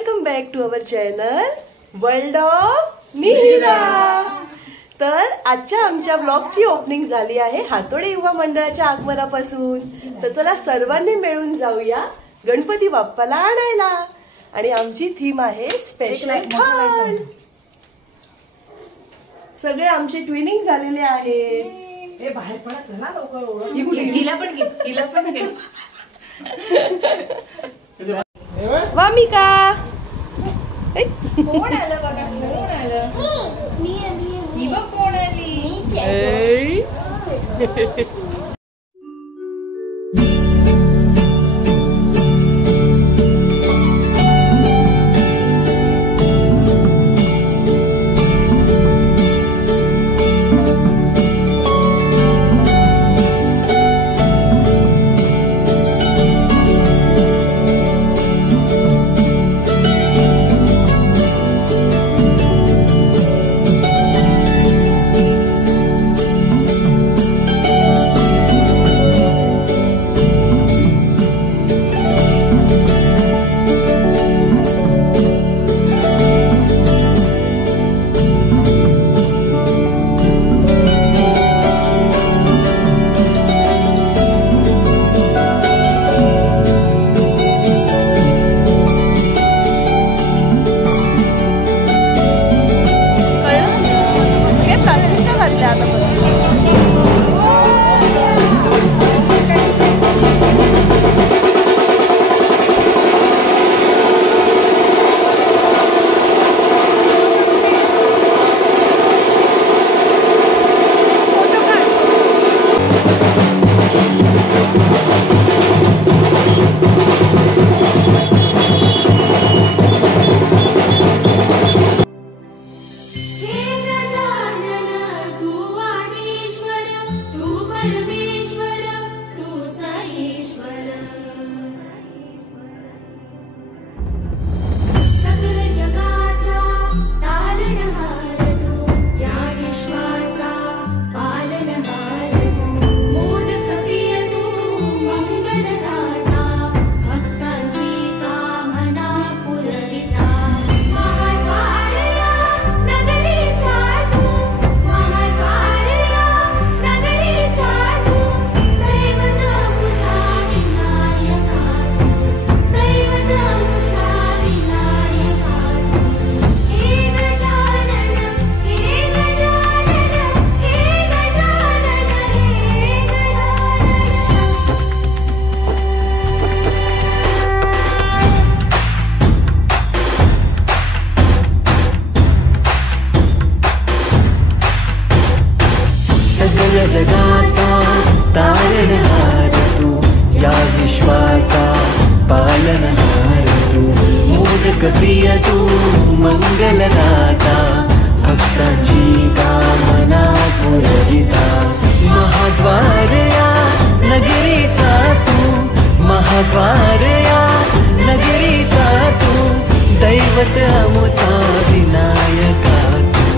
Welcome back to our channel world of Mihira. तर आजच्या आमच्या ब्लॉगची ओपनिंग झाली आहे हातोडे युवा मंडळाच्या आगमनापासून। तर चला सर्वांनी मिळून जाऊया गणपती बाप्पाला आणायला। आणि आमची थीम आहे स्पेशल थान। सगळे आमचे ट्विनिंग झालेले आहेत। हे बाहेर पडायचं ना लवकर। हिला पण घे। वामिका कोण आलं बघा, कोण आलं? ही बघ कोण आली। जगाचा तारणहार तू, या विश्वाचा पालनहार तू, मोदक प्रिय तू, मंगलदाता, भक्तांची कामना पुरविता, महाद्वार या नगरीचा तू, महाद्वार या नगरीचा तू, दैवत अमुता विनायका तू।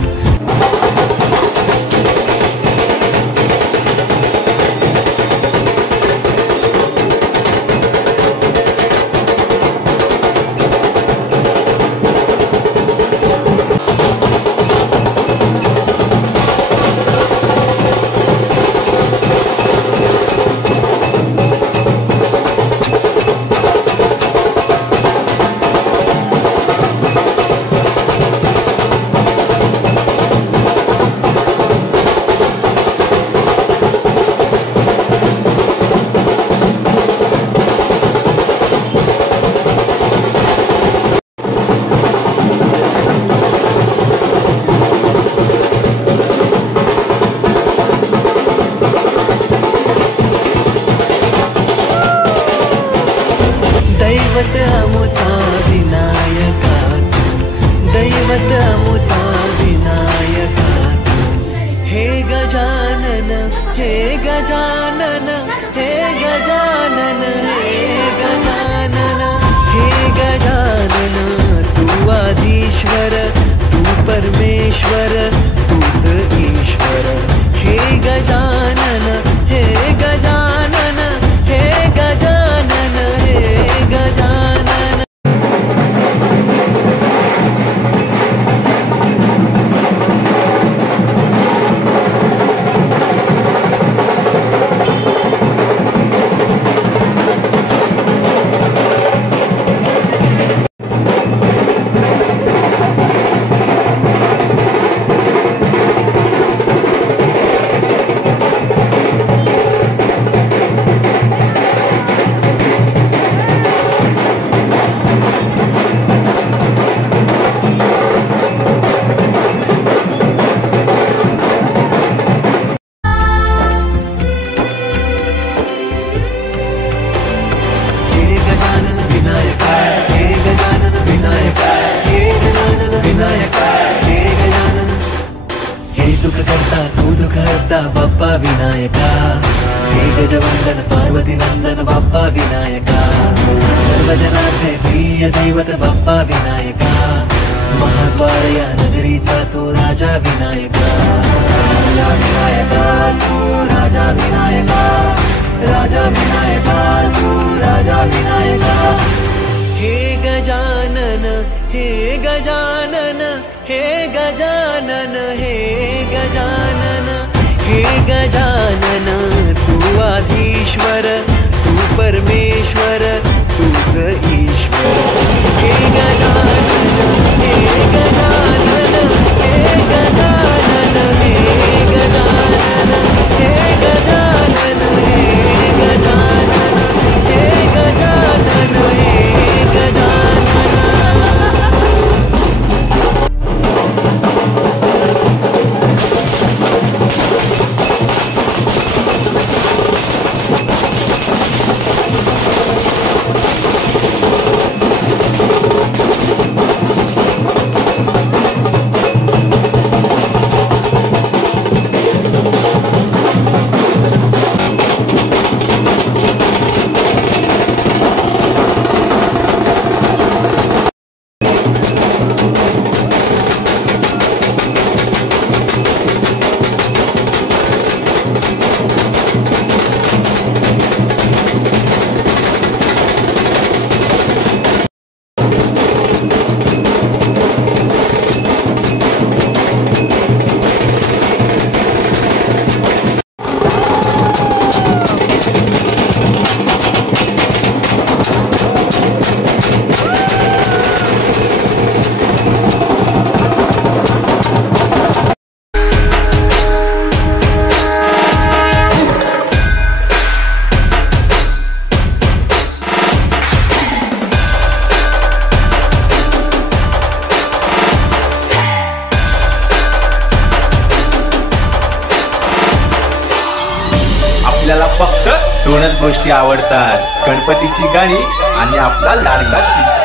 दैवत अमुता विनायका तू, दैवत अमुता विनायका तू। हे गजानन, हे गजानन, हे गजानन, हे गजानन, हे गजानन, तू आदिश्वर, तू परमेश्वर, तूच ईश्वर। हे गजानन, हे गजानन, हे गजानन, हे गजानन। विनायका हे गजवंदन पार्वती नंदन बाप्पा विनायका सर्वजनार्थे प्रिय दैवत बाप्पा विनायका महाद्वार या नगरीचा तू राजा विनायका राजा विनायका तू राजा विनायका राजा विनायका तू राजा विनायका हे गजानन हे गजानन हे गजानन हे गजानन हे गजानन तू आधीश्वर तू परमेश्वर तूच ईश्वर हे गजानन हे गजानन हे गजानन हे गजानन हे गजानन हे गजानन हे गजानन हे गजानन आपल्याला फक्त दोनच गोष्टी आवडतात, गणपतीची गाणी आणि आपला लाडका चिमटा.